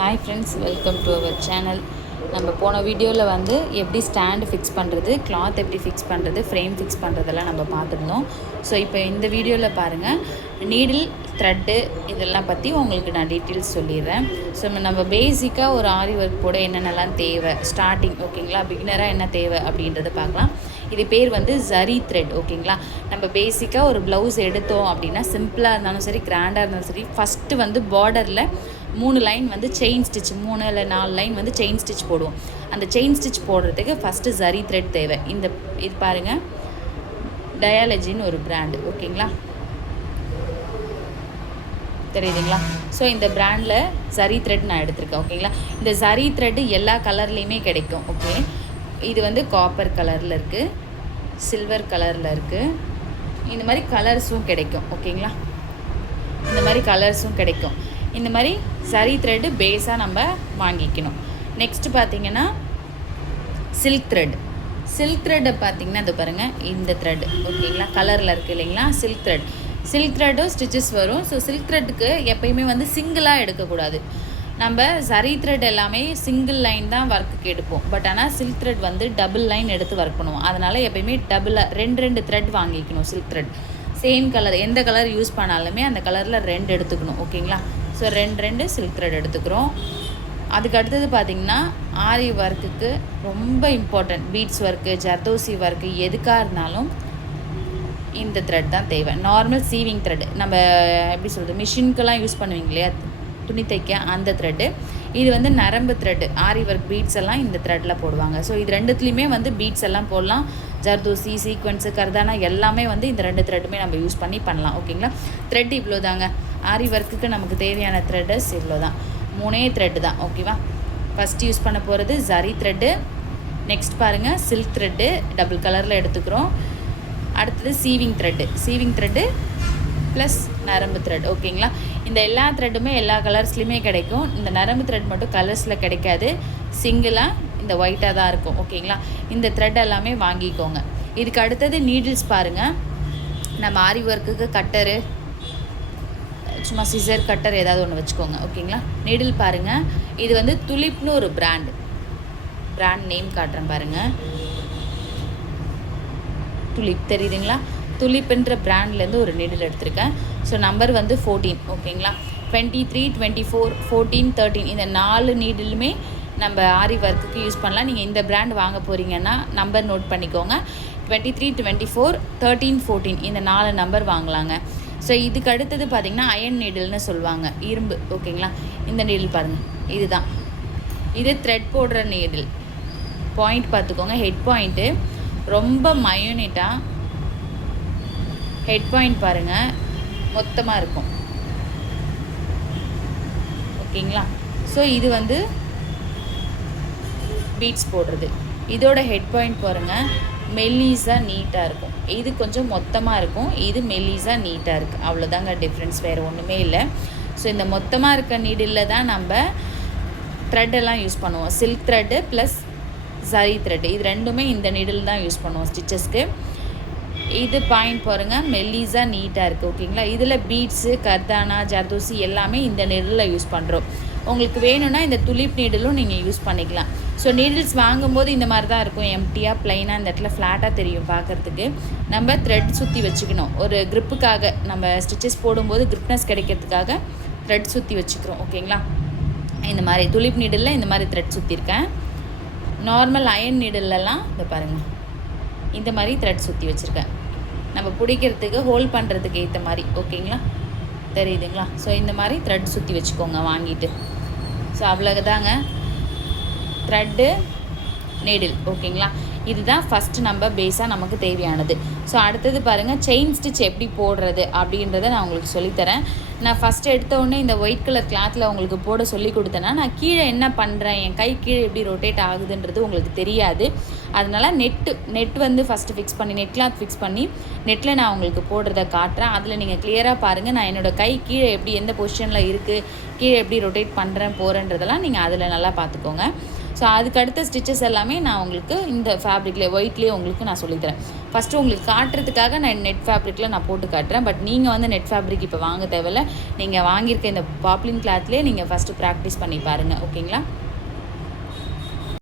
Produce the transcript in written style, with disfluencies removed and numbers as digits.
Hi friends, welcome to our channel. நம்ம போன வீடியோவில் வந்து எப்படி ஸ்டாண்டு ஃபிக்ஸ் பண்ணுறது, கிளாத் எப்படி ஃபிக்ஸ் பண்ணுறது, ஃப்ரேம் ஃபிக்ஸ் பண்ணுறதெல்லாம் நம்ம பார்த்துருந்தோம். ஸோ இப்போ இந்த வீடியோவில் பாருங்கள், நீடில், த்ரெட்டு இதெல்லாம் பற்றி உங்களுக்கு நான் டீட்டெயில்ஸ் சொல்லிடுறேன். ஸோ நம்ம பேசிக்காக ஒரு ஆரி ஒர்க் போட என்னென்னலாம் தேவை, ஸ்டார்டிங் ஓகேங்களா, பிகினராக என்ன தேவை அப்படின்றத பார்க்கலாம். இது பேர் வந்து ஜரி த்ரெட் ஓகேங்களா. நம்ம பேசிக்காக ஒரு ப்ளவுஸ் எடுத்தோம் அப்படின்னா, சிம்பிளாக இருந்தாலும் சரி, கிராண்டாக இருந்தாலும் சரி, ஃபஸ்ட்டு வந்து பார்டரில் 3 லைன் வந்து செயின் ஸ்டிச், 3 இல்லை 4 லைன் வந்து செயின் ஸ்டிச் போடுவோம். அந்த செயின் ஸ்டிச் போடுறதுக்கு ஃபஸ்ட்டு ஜரி த்ரெட் தேவை. இது பாருங்கள், டயாலஜின்னு ஒரு பிராண்டு ஓகேங்களா, தெரியுதுங்களா. ஸோ இந்த பிராண்டில் ஜரி த்ரெட் நான் எடுத்திருக்கேன் ஓகேங்களா. இந்த ஜரி த்ரெட்டு எல்லா கலர்லேயுமே கிடைக்கும். ஓகே, இது வந்து காப்பர் கலரில் இருக்குது, சில்வர் கலரில் இருக்குது, இந்த மாதிரி கலர்ஸும் கிடைக்கும் ஓகேங்களா. இந்த மாதிரி கலர்ஸும் கிடைக்கும். இந்த மாதிரி சரி த்ரெட்டு பேஸாக நம்ம வாங்கிக்கணும். நெக்ஸ்ட்டு பார்த்திங்கன்னா சில்க் த்ரெட்டை பார்த்திங்கன்னா இது பாருங்கள், இந்த த்ரெட் ஓகேங்களா, கலரில் இருக்குது இல்லைங்களா, சில்க் த்ரெட்டும் ஸ்டிச்சஸ் வரும். ஸோ சில்க் த்ரெட்டுக்கு எப்பயுமே வந்து சிங்கிளாக எடுக்கக்கூடாது. நம்ம சரி த்ரெட் எல்லாமே சிங்கிள் லைன் தான் ஒர்க்குக்கு எடுப்போம். பட் ஆனால் சில்க் த்ரெட் வந்து டபுள் லைன் எடுத்து ஒர்க் பண்ணுவோம். அதனால் எப்பயுமே டபுளாக ரெண்டு த்ரெட் வாங்கிக்கணும். சில்க் த்ரெட் சேம் கலர், எந்த கலர் யூஸ் பண்ணாலுமே அந்த கலரில் 2 எடுத்துக்கணும் ஓகேங்களா. ஸோ ரெண்டு சில்க் த்ரெட் எடுத்துக்கிறோம். அதுக்கு அடுத்தது பார்த்திங்கன்னா ஆரி ஒர்க்குக்கு ரொம்ப important, beads work, zardozi work எதுக்காக இருந்தாலும் இந்த த்ரெட் தான் தேவை. நார்மல் சீவிங் த்ரெட், நம்ம எப்படி சொல்கிறது, மிஷின்க்கெல்லாம் யூஸ் பண்ணுவீங்க இல்லையா, துணி தைக்க, அந்த த்ரெட்டு. இது வந்து நரம்பு த்ரெட்டு, ஆரி ஒர்க் பீட்ஸ் எல்லாம் இந்த த்ரெட்டில் போடுவாங்க. ஸோ இது ரெண்டுத்துலேயுமே வந்து பீட்ஸ் எல்லாம் போடலாம். ஜர்தோசி, சீக்வன்ஸு, கர்தானா எல்லாமே வந்து இந்த 2 த்ரெட்டுமே நம்ம யூஸ் பண்ணலாம் ஓகேங்களா. த்ரெட் இவ்வளோ தாங்க. ஆரி ஒர்க்குக்கு நமக்கு தேவையான த்ரெட்டஸ் இவ்வளோ தான், 3 த்ரெட்டு தான் ஓகேவா. ஃபஸ்ட் யூஸ் பண்ண போகிறது ஜரி த்ரெட்டு. நெக்ஸ்ட் பாருங்கள், சில்க் த்ரெட்டு டபுள் கலரில் எடுத்துக்கிறோம். அடுத்தது சீவிங் த்ரெட்டு ப்ளஸ் நரம்பு த்ரெட் ஓகேங்களா. இந்த எல்லா த்ரெட்டுமே எல்லா கலர்ஸ்லையுமே கிடைக்கும். இந்த நரம்பு த்ரெட் மட்டும் கலர்ஸில் கிடைக்காது, சிங்கிளாக இந்த ஒயிட்டாக தான் இருக்கும் ஓகேங்களா. இந்த த்ரெட் எல்லாமே வாங்கிக்கோங்க. இதுக்கு அடுத்தது நீடில்ஸ் பாருங்கள். நம்ம ஆரி ஒர்க்குக்கு கட்டரு, சும்மா சிசர் கட்டர் ஏதாவது ஒன்று வச்சுக்கோங்க ஓகேங்களா. நீடில் பாருங்கள், இது வந்து துலிப்னு ஒரு பிராண்ட் நேம் காட்டுறேன் பாருங்கள். துலிப் தெரியுதுங்களா, துலிப்ன்ற பிராண்ட்லேருந்து ஒரு நீடில் எடுத்திருக்கேன். ஸோ நம்பர் வந்து 14 ஓகேங்களா. 23, 24, 14, 13 இந்த 4 நீடிலுமே நம்ம ஆரி ஒர்க்குக்கு யூஸ் பண்ணலாம். நீங்கள் இந்த பிராண்ட் வாங்க போகிறீங்கன்னா நம்பர் நோட் பண்ணிக்கோங்க. 23, 24, 13, 14 இந்த 4 நம்பர் வாங்கலாங்க. ஸோ இதுக்கு அடுத்தது பார்த்திங்கன்னா அயன் நீடில்னு சொல்லுவாங்க, இரும்பு ஓகேங்களா. இந்த நீடில் பாருங்கள், இது த்ரெட் போடுற நீடில். பாயிண்ட் பார்த்துக்கோங்க, ஹெட் பாயிண்ட்டு ரொம்ப மையூனிட்டாக ஹெட் பாயிண்ட் பாருங்கள், மொத்தமாக இருக்கும் ஓகேங்களா. ஸோ இது வந்து பீட்ஸ் போடுறது. இதோட ஹெட் பாயிண்ட் பாருங்கள், மெல்லிஸாக நீட்டாக இருக்கும். இது கொஞ்சம் மொத்தமாக இருக்கும், இது மெல்லிஸாக நீட்டாக இருக்குது. அவ்வளோதாங்க டிஃப்ரென்ஸ், வேறு ஒன்றுமே இல்லை. ஸோ இந்த மொத்தமாக இருக்க நீடில் தான் நம்ம த்ரெட்டெல்லாம் யூஸ் பண்ணுவோம். Silk thread plus zari thread, இது ரெண்டுமே இந்த நீடில் தான் யூஸ் பண்ணுவோம் ஸ்டிச்சஸ்க்கு. இது பாயிண்ட் பாருங்கள், மெல்லிஸாக நீட்டாக இருக்குது ஓகேங்களா. இதில் பீட்ஸு, கர்தானா, ஜர்தோசி எல்லாமே இந்த நீடிலில் யூஸ் பண்ணுறோம். உங்களுக்கு வேணும்னா இந்த துலிப் நீடிலும் நீங்கள் யூஸ் பண்ணிக்கலாம். ஸோ நீடில்ஸ் வாங்கும்போது இந்த மாதிரி தான் இருக்கும், எம்டியாக ப்ளைனாக இந்த இடத்துல ஃப்ளாட்டாக தெரியும் பார்க்குறதுக்கு. நம்ம த்ரெட் சுற்றி வச்சுக்கணும், ஒரு க்ரிப்புக்காக, நம்ம ஸ்டிச்சஸ் போடும்போது க்ரிப்னஸ் கிடைக்கிறதுக்காக த்ரெட் சுற்றி வச்சுக்கிறோம் ஓகேங்களா. இந்த மாதிரி துலிப் நீடிலில் இந்த மாதிரி த்ரெட் சுற்றிருக்கேன். நார்மல் அயன் நீடிலெலாம் இந்த பாருங்கள், இந்த மாதிரி த்ரெட் சுற்றி வச்சுருக்கேன், நம்ம பிடிக்கிறதுக்கு ஹோல்ட் பண்ணுறதுக்கு ஏற்ற மாதிரி ஓகேங்களா, தெரியுதுங்களா. ஸோ இந்த மாதிரி த்ரெட் சுற்றி வச்சுக்கோங்க வாங்கிட்டு. ஸோ அவ்வளோதாங்க த்ரெட்டு, நீடில் ஓகேங்களா. இதுதான் ஃபஸ்ட்டு நம்ம பேஸாக நமக்கு தேவையானது. ஸோ அடுத்தது பாருங்கள், செயின் ஸ்டிச் எப்படி போடுறது அப்படின்றத நான் உங்களுக்கு சொல்லித்தரேன். நான் ஃபஸ்ட்டு எடுத்தோடனே இந்த ஒயிட் கலர் கிளாத்தில் உங்களுக்கு போட சொல்லி கொடுத்தேன்னா, நான் கீழே என்ன பண்ணுறேன், என் கை கீழே எப்படி ரொட்டேட் ஆகுதுன்றது உங்களுக்கு தெரியாது. அதனால் நெட் வந்து ஃபஸ்ட்டு ஃபிக்ஸ் பண்ணி, நெட் கிளாத் ஃபிக்ஸ் பண்ணி நெட்டில் நான் உங்களுக்கு போடுறத காட்டுறேன். அதில் நீங்கள் கிளியராக பாருங்கள், நான் என்னோடய கை கீழே எப்படி எந்த பொசிஷனில் இருக்குது, கீழே எப்படி ரொட்டேட் பண்ணுறேன் போகிறேன்றதெல்லாம் நீங்கள் அதில் நல்லா பார்த்துக்கோங்க. ஸோ அதுக்கு அடுத்த ஸ்டிச்சஸ் எல்லாமே நான் உங்களுக்கு இந்த ஃபேப்ரிக்லேயே ஒயிட்லேயே உங்களுக்கு நான் சொல்லித்தரேன். ஃபஸ்ட்டு உங்களுக்கு காட்டுறதுக்காக நான் நெட் ஃபேப்ரிக்கில் நான் போட்டு காட்டுறேன். பட் நீங்கள் வந்து நெட் ஃபேப்ரிக் இப்போ வாங்க தேவையில்ல. நீங்கள் வாங்கியிருக்க இந்த பாப்லின் கிளாத்லேயே நீங்கள் ஃபஸ்ட்டு ப்ராக்டிஸ் பண்ணி பாருங்கள். ஓகேங்களா?